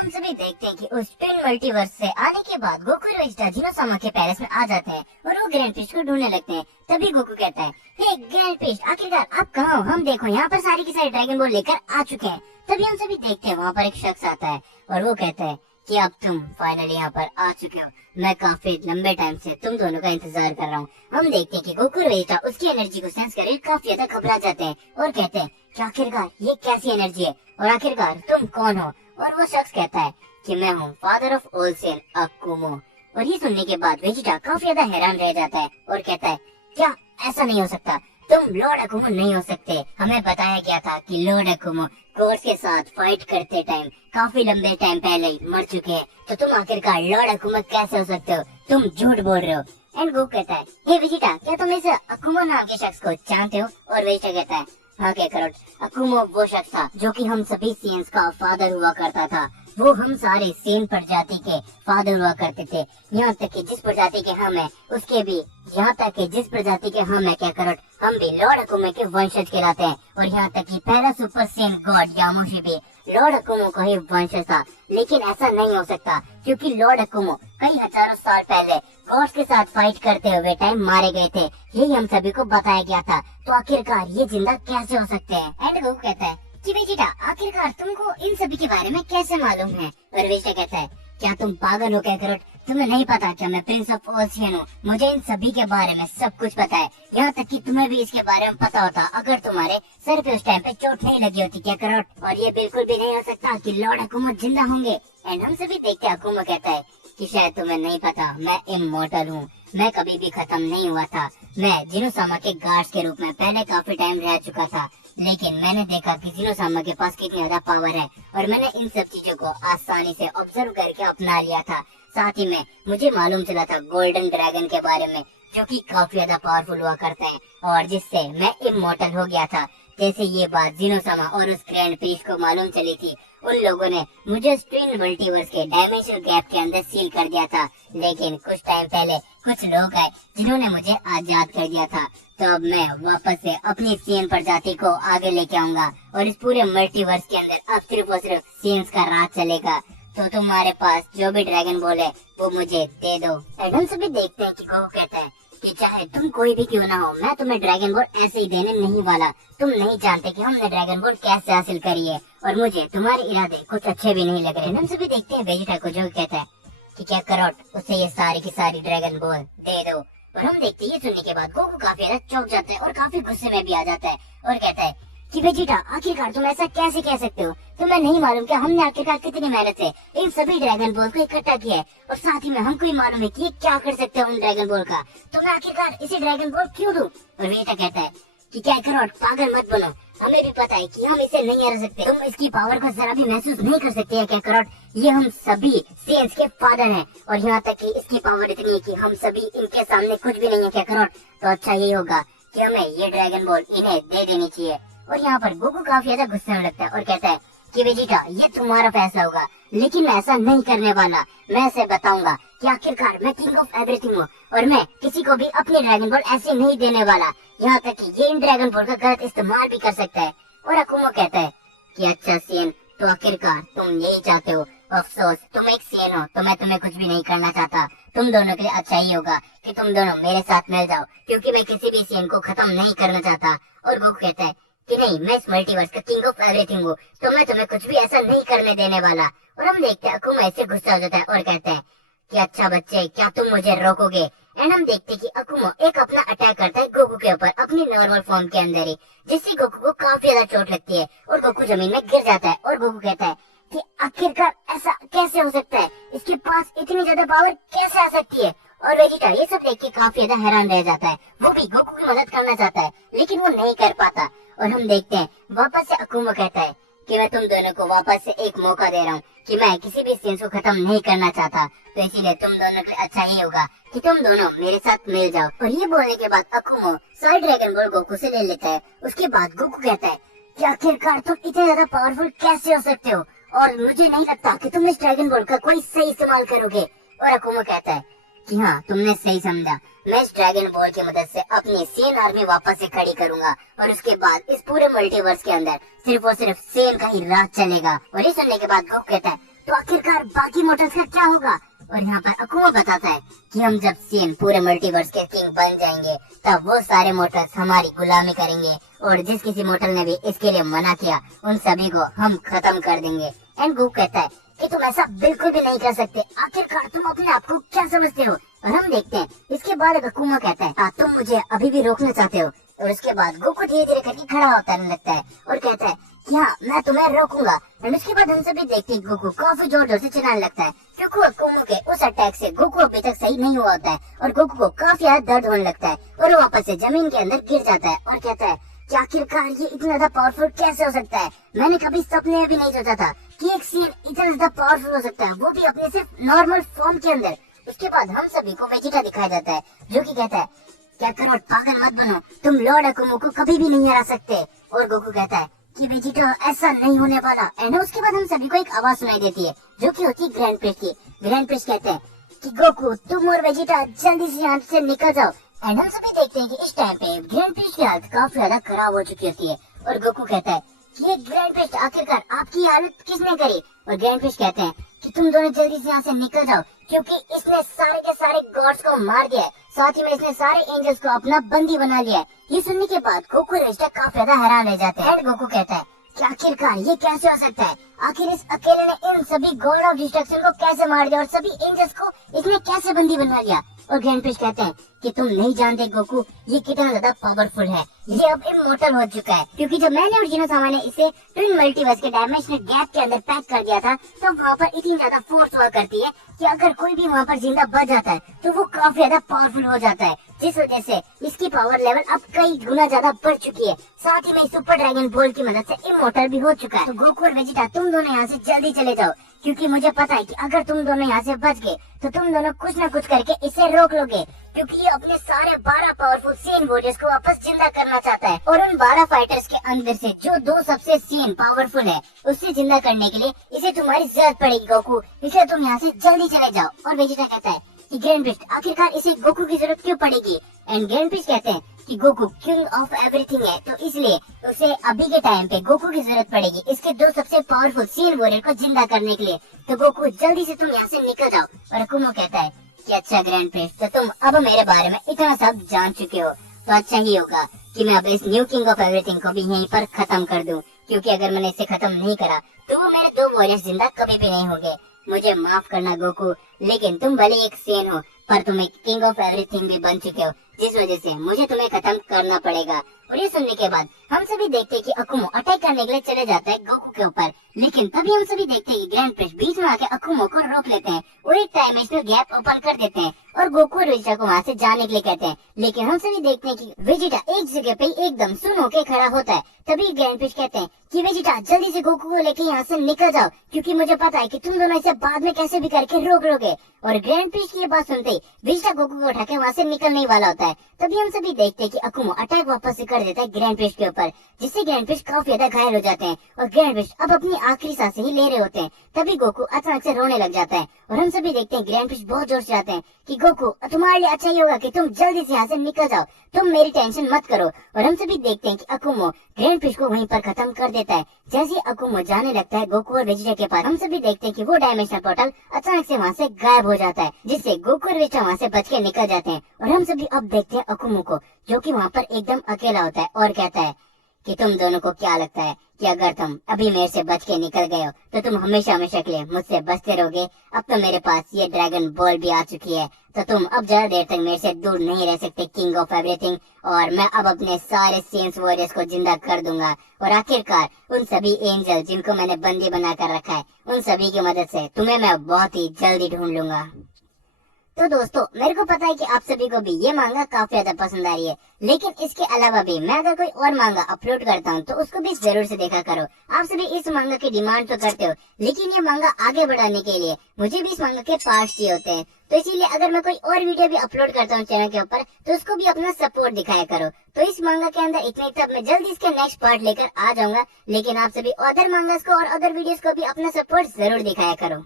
हम सभी देखते हैं कि उस ट्विन मल्टीवर्स से आने के बाद गोकू और वेजिटा जिनोसामा के पैलेस में आ जाते हैं और वो ग्रैंड फिश को ढूंढने लगते हैं। तभी गोकू कहता है, हे ग्रैंड फिश, आखिरकार आप कहाँ हो? हम देखो यहाँ पर सारी की सारी ड्रैगन बॉल लेकर आ चुके हैं। तभी हम सभी देखते हैं वहाँ पर एक शख्स आता है और वो कहता है कि अब तुम फाइनली यहाँ पर आ चुके हो। मैं काफी लंबे टाइम से तुम दोनों का इंतजार कर रहा हूँ। हम देखते हैं कि गोकू और वेजिटा उसकी एनर्जी को सेंस करके काफी ज्यादा घबरा जाते हैं और कहते हैं कि आखिरकार ये कैसी एनर्जी है और आखिरकार तुम कौन हो? और वो शख्स कहता है कि मैं हूँ फादर ऑफ ऑल सेन अकुमो। और ये सुनने के बाद वेजिटा काफी ज्यादा हैरान रह जाता है और कहता है, क्या ऐसा नहीं हो सकता? तुम लॉर्ड अकुमो नहीं हो सकते। हमें बताया गया था कि लॉर्ड अकुमो कोर्स के साथ फाइट करते टाइम काफी लंबे टाइम पहले ही मर चुके हैं, तो तुम आखिरकार लॉर्ड अकुमो कैसे हो सकते हो? तुम झूठ बोल रहे हो। एंड गो कहता है, हे वेजिटा, क्या तुम इस अकुमो नाम के शख्स को जानते हो? और वेजिटा कहता है, हाँ कैकरोट, अकुमो वो शख्स था जो कि हम सभी सेन्स का फादर हुआ करता था। वो हम सारे सेन प्रजाति के फादर हुआ करते थे। यहाँ तक कि जिस प्रजाति के हम हैं उसके भी, यहाँ तक कि जिस प्रजाति के हम हैं कैकरोट, हम भी लॉर्ड अकुमो के वंशज कहलाते हैं। और यहाँ तक कि पहला सुपर सेन गॉड यामोशी भी लॉर्ड अकुमो का ही वंशज था। लेकिन ऐसा नहीं हो सकता क्योंकि लॉर्ड अकुमो कई हजारों साल पहले गॉड्स के साथ फाइट करते हुए टाइम मारे गए थे। यही हम सभी को बताया गया था। तो आखिरकार ये जिंदा कैसे हो सकते हैं? एंड गो कहता है कि वेजिटा, आखिरकार तुमको इन सभी के बारे में कैसे मालूम है? और वेजिटा कहता है, क्या तुम पागल हो कैकरोट? तुम्हें नहीं पता क्या मैं प्रिंस ऑफ ओशियन हूँ? मुझे इन सभी के बारे में सब कुछ पता है। यहाँ तक कि तुम्हें भी इसके बारे में पता होता अगर तुम्हारे सर पे उस टाइम पे चोट नहीं लगी होती कैकरोट। और ये बिल्कुल भी नहीं हो सकता कि लॉर्ड अकुमो जिंदा होंगे। एंड हम सभी देखते हैं अकुमो कहता है कि शायद तुम्हें नहीं पता, मैं इमॉर्टल हूँ। मैं कभी भी खत्म नहीं हुआ था। मैं जिनोसामा के गार्ड्स के रूप में पहले काफी टाइम रह चुका था, लेकिन मैंने देखा कि जिनोसामा के पास कितनी ज्यादा पावर है और मैंने इन सब चीजों को आसानी से ऑब्जर्व करके अपना लिया था। साथ ही में मुझे मालूम चला था गोल्डन ड्रैगन के बारे में, जो कि काफी ज्यादा पावरफुल हुआ करते हैं और जिससे मैं इमॉर्टल हो गया था। जैसे ये बात जिनोसामा और उस ग्रैंड प्रीस्ट को मालूम चली थी, उन लोगों ने मुझे ट्विन मल्टीवर्स के डायमेंशनल गैप के अंदर सील कर दिया था। लेकिन कुछ टाइम पहले कुछ लोग आए जिन्होंने मुझे आजाद कर दिया था। तो अब मैं वापस से अपनी सेन प्रजाति को आगे लेके आऊंगा और इस पूरे मल्टीवर्स के अंदर अब सिर्फ और सिर्फ सेन्स का राज चलेगा। तो तुम्हारे पास जो भी ड्रैगन बॉल है वो मुझे दे दो। एडम सभी देखते हैं कि वो कहता है कि चाहे तुम कोई भी क्यों ना हो, मैं तुम्हें ड्रैगन बॉल ऐसे ही देने नहीं वाला। तुम नहीं जानते कि हमने ड्रैगन बॉल कैसे हासिल करी है और मुझे तुम्हारे इरादे कुछ अच्छे भी नहीं लग रहे। हम सभी देखते हैं वेजिटा को जो कहता है कि क्या करोट उसे ये सारी की सारी ड्रैगन बॉल दे दो। और हम देखते हैं ये सुनने के बाद गोकू काफी ज्यादा चौंक जाता है और काफी गुस्से में भी आ जाता है और कहता है कि वेजिटा, आखिरकार तुम ऐसा कैसे कह सकते हो? तुम्हें नहीं मालूम क्या हमने आखिरकार कितनी मेहनत से इन सभी ड्रैगन बॉल को इकट्ठा किया है और साथ ही में हमको ही मालूम है कि ये क्या कर सकते हो उन ड्रैगन बॉल का। तो मैं आखिरकार इसे ड्रैगन बॉल क्यों दूं? और वेजिटा कहता है कि क्या करोट, पागल मत बनो। हमें भी पता है कि हम इसे नहीं हरा सकते। तुम इसकी पावर को जरा भी महसूस नहीं कर सकते हैं क्या करोट? ये हम सभी सेन्स के फादर हैं और यहाँ तक कि इसकी पावर इतनी है कि हम सभी इनके सामने कुछ भी नहीं है क्या करोट? तो अच्छा यही होगा कि हमें ये ड्रैगन बॉल इन्हें दे देनी चाहिए। और यहाँ पर गोकू काफी ज्यादा गुस्से में लगता है और कहता है कि वेजिटा, ये तुम्हारा फैसला होगा, लेकिन मैं ऐसा नहीं करने वाला। मैं इसे बताऊंगा कि आखिरकार मैं किंग ऑफ एवरीथिंग हूँ और मैं किसी को भी अपनी ड्रैगन बॉल ऐसे नहीं देने वाला। यहाँ तक कि ये इन ड्रैगन बॉल का गलत इस्तेमाल भी कर सकता है। और अकुमो कहता है कि अच्छा सेन, तो आखिरकार तुम यही चाहते हो। अफसोस, तुम एक सेन हो तो मैं तुम्हें कुछ भी नहीं करना चाहता। तुम दोनों के लिए अच्छा ही होगा कि तुम दोनों मेरे साथ मिल जाओ, क्योंकि मैं किसी भी सेन को खत्म नहीं करना चाहता। और वो कहता है कि नहीं, मैं इस मल्टीवर्स का किंग ऑफ एवरीथिंग हूँ, तो मैं तुम्हें कुछ भी ऐसा नहीं करने देने वाला। और हम देखते हैं अकुमो ऐसे गुस्सा हो जाता है और कहता है कि अच्छा बच्चे, क्या तुम मुझे रोकोगे? एंड हम देखते हैं कि अकुमो एक अपना अटैक करता है गोकू के ऊपर अपनी नॉर्मल फॉर्म के अंदर ही, जिससे गोकू को काफी ज्यादा चोट लगती है और गोकू जमीन में गिर जाता है। और गोकू कहता है कि आखिरकार ऐसा कैसे हो सकता है? इसके पास इतनी ज्यादा पावर कैसे आ सकती है? और वेजिटा ये सब देख के काफी ज्यादा हैरान रह जाता है। वो भी गोकू की मदद करना चाहता है लेकिन वो नहीं कर पाता। और हम देखते हैं वापस से अकुमो कहता है कि मैं तुम दोनों को वापस से एक मौका दे रहा हूँ कि मैं किसी भी सेन्स को खत्म नहीं करना चाहता, तो इसीलिए तुम दोनों के लिए अच्छा ही होगा कि तुम दोनों मेरे साथ मिल जाओ। और ये बोलने के बाद अकुमो सारे ड्रैगन बॉल गोकू से ले लेता है। उसके बाद गोकू कहता है कि आखिरकार तुम इतने ज्यादा पावरफुल कैसे हो सकते हो और मुझे नहीं लगता कि तुम इस ड्रैगन बॉल का कोई सही इस्तेमाल करोगे। और अकुमो कहता है कि हाँ, तुमने सही समझा, मैं इस ड्रैगन बॉल की मदद से अपनी सेन आर्मी वापस से खड़ी करूंगा और उसके बाद इस पूरे मल्टीवर्स के अंदर सिर्फ और सिर्फ सेन का ही राज चलेगा। और ये सुनने के बाद गोकू कहता है तो आखिरकार बाकी मोटर्स का क्या होगा। और यहाँ पर अकुमा बताता है कि हम जब सीन पूरे मल्टीवर्स के किंग बन जाएंगे तब वो सारे मोटर्स हमारी गुलामी करेंगे और जिस किसी मोटर ने भी इसके लिए मना किया उन सभी को हम खत्म कर देंगे। एंड गोकू कहता है कि तुम ऐसा बिल्कुल भी नहीं कर सकते, आखिरकार तुम अपने आप को क्या समझते हो। और हम देखते हैं इसके बाद अकुमा कहता है तुम मुझे अभी भी रोकना चाहते हो। और उसके बाद गोकू धीरे धीरे करके खड़ा होता लगता है और कहता है कि हाँ मैं तुम्हें रोकूंगा। और उसके बाद हम सभी देखते हैं गोकू काफी जोर जोर से चिल्लाने लगता है क्योंकि अकुमा के उस अटैक से गोकू अभी तक सही नहीं हुआ होता है और गोकू को काफी ज्यादा दर्द होने लगता है और वो वापस से जमीन के अंदर गिर जाता है और कहता है कि आखिरकार ये इतना ज्यादा पावरफुल कैसे हो सकता है। मैंने कभी सपने में भी नहीं सोचा था कि एक सीन इतना ज्यादा पावरफुल हो सकता है, वो भी अपने सिर्फ नॉर्मल फॉर्म के अंदर। उसके बाद हम सभी को वेजिटा दिखाया जाता है जो कि कहता है क्या करो पागल मत बनो, तुम लॉर्ड अकुमा को कभी भी नहीं हरा सकते। और गोकू कहता है कि वेजिटा ऐसा नहीं होने वाला। एंड उसके बाद हम सभी को एक आवाज सुनाई देती है जो कि होती है ग्रैंड प्रिस्ट की। ग्रैंड प्रिस्ट कहते हैं कि गोकू तुम और वेजिटा जल्दी से यहाँ से निकल जाओ। एंड हम सभी देखते हैं कि इस टाइम पे ग्रैंड प्रिस्ट की हालत काफी ज्यादा खराब हो चुकी होती है और गोकू कहता है कि ये ग्रैंड प्रिस्ट आखिरकार आपकी हालत किसने करी। और ग्रैंड प्रिस्ट कहते हैं कि तुम दोनों जल्दी से यहाँ से निकल जाओ क्योंकि इसने सारे के सारे गॉड्स को मार दिया है, साथ ही में इसने सारे एंजल्स को अपना बंदी बना लिया है। ये सुनने के बाद गोकू और वेजिटा काफी ज्यादा हैरान रह जाते हैं। गोकू कहता है कि आखिरकार ये कैसे हो सकता है, आखिर इस अकेले ने इन सभी गॉड ऑफ डिस्ट्रक्शन को कैसे मार दिया और सभी एंजल्स को इसने कैसे बंदी बना लिया। और ग्रैंड प्रिस्ट कहते हैं कि तुम नहीं जानते गोकू ये कितना ज्यादा पावरफुल है, ये अब इमोर्टल हो चुका है क्योंकि जब मैंने और जिनोसामा ने इसे ट्विन मल्टीवर्स के डायमेंशनल गैप के अंदर पैक कर दिया था तो वहाँ पर इतनी ज्यादा फोर्स हुआ करती है कि अगर कोई भी वहाँ पर जिंदा बच जाता है तो वो काफी ज्यादा पावरफुल हो जाता है, जिस वजह से इसकी पावर लेवल अब कई गुना ज्यादा बढ़ चुकी है। साथ ही में सुपर ड्रैगन बॉल की मदद से इमोर्टल भी हो चुका है। तो गोकू और वेजिटा तुम दोनों यहाँ से जल्दी चले जाओ क्योंकि मुझे पता है कि अगर तुम दोनों यहाँ से बच गए तो तुम दोनों कुछ न कुछ करके इसे रोक लोगे क्योंकि ये अपने सारे 12 पावरफुल सीन वॉरियर्स को वापस जिंदा करना चाहता है। और उन 12 फाइटर्स के अंदर से जो 2 सबसे सीन पावरफुल है उससे जिंदा करने के लिए इसे तुम्हारी जरूरत पड़ेगी गोकू, इसलिए तुम यहाँ से जल्दी चले जाओ। और वेजिटा कहता है कि ग्रैंड प्रिस्ट आखिरकार इसे गोकू की जरूरत क्यों पड़ेगी। एंड ग्रैंड प्रिस्ट कहते हैं कि गोकू किंग ऑफ एवरीथिंग है तो इसलिए उसे अभी के टाइम पे गोकू की जरूरत पड़ेगी इसके 2 सबसे पावरफुल सीन वॉरियर को जिंदा करने के लिए। तो गोकू जल्दी से तुम यहाँ से निकल जाओ। और अकुमा कहता है कि अच्छा ग्रैंड प्रिस्ट तो तुम अब मेरे बारे में इतना सब जान चुके हो तो अच्छा ही होगा कि मैं अब इस न्यू किंग ऑफ एवरीथिंग को भी यहीं पर खत्म कर दूं क्योंकि अगर मैंने इसे खत्म नहीं करा तो वो मेरे 2 वॉरियर्स जिंदा कभी भी नहीं होंगे। मुझे माफ करना गोकू, लेकिन तुम भले एक सेन हो पर तुम एक किंग ऑफ एवरीथिंग भी बन चुके हो जिस वजह से मुझे तुम्हें खत्म करना पड़ेगा। और ये सुनने के बाद हम सभी देखते हैं कि अकुमा अटैक करने के लिए चले जाता है गोकू के ऊपर, लेकिन तभी हम सभी देखते हैं कि ग्रैंड प्रिस्ट बीच में आके अकुमा को रोक लेते हैं और एक डायमेंशनल गैप ओपन कर देते हैं और गोकू और वेजिटा को वहाँ से जाने के लिए कहते हैं। लेकिन हम सभी देखते हैं कि वेजिटा एक जगह पे एकदम सुन होके खड़ा होता है। तभी ग्रैंड प्रिस्ट कहते हैं कि वेजिटा जल्दी से गोकू को लेके यहाँ से निकल जाओ क्योंकि मुझे पता है कि तुम दोनों इसे बाद में कैसे भी करके रोक लोगे। और ग्रैंड प्रिस्ट की ये बात सुनते ही वेजिटा गोकू को उठा के वहाँ से निकलने वाला होता है। तभी हम सभी देखते हैं कि अकुमा अटैक वापस से कर देता है ग्रैंड प्रिस्ट के ऊपर जिससे ग्रैंड प्रिस्ट काफी ज्यादा घायल हो जाते हैं और ग्रैंड प्रिस्ट अब अपनी आखिरी सांसें ही ले रहे होते हैं। तभी गोकू अचानक से रोने लग जाता है और हम सभी देखते हैं ग्रैंड प्रिस्ट बहुत जोर से आते हैं कि गोकू तुम्हारे लिए अच्छा ही होगा कि तुम जल्दी से यहाँ से निकल जाओ, तुम मेरी टेंशन मत करो। और हम सभी देखते हैं कि अकुमा ग्रैंड प्रिस्ट को वहीं पर खत्म कर देता है। जैसे ही अकुमा जाने लगता है गोकू और वेजिटा के पास हम सभी देखते हैं कि वो डायमेंशनल पोर्टल अचानक से वहाँ से गायब हो जाता है जिससे गोकू और वेजिटा वहाँ से बच के निकल जाते हैं। और हम सभी अब देखते हैं अकुमा को जो कि वहाँ पर एकदम अकेला होता है और कहता है कि तुम दोनों को क्या लगता है कि अगर तुम अभी मेरे से बच के निकल गए हो तो तुम हमेशा हमेशा के लिए मुझसे बचते रहोगे। अब तो मेरे पास ये ड्रैगन बॉल भी आ चुकी है तो तुम अब ज्यादा देर तक मेरे से दूर नहीं रह सकते किंग ऑफ एवरीथिंग, और मैं अब अपने सारे सेंस वॉरियर्स को जिंदा कर दूंगा और आखिरकार उन सभी एंजल जिनको मैंने बंदी बना कर रखा है उन सभी की मदद से तुम्हें मैं बहुत ही जल्दी ढूंढ लूंगा। तो दोस्तों मेरे को पता है कि आप सभी को भी ये मांगा काफी ज्यादा पसंद आ रही है, लेकिन इसके अलावा भी मैं अगर कोई और मांगा अपलोड करता हूँ तो उसको भी जरूर से देखा करो। आप सभी इस मांगा की डिमांड तो करते हो लेकिन ये मांगा आगे बढ़ाने के लिए मुझे भी इस मांगा के पार्ट्स चाहिए होते हैं, तो इसीलिए अगर मैं कोई और वीडियो भी अपलोड करता हूँ चैनल के ऊपर तो उसको भी अपना सपोर्ट दिखाया करो। तो इस मांगा के अंदर इतने तब मैं जल्दी इसका नेक्स्ट पार्ट लेकर आ जाऊंगा, लेकिन आप सभी अदर मांगास को और अदर वीडियोस को भी अपना सपोर्ट जरूर दिखाया करो।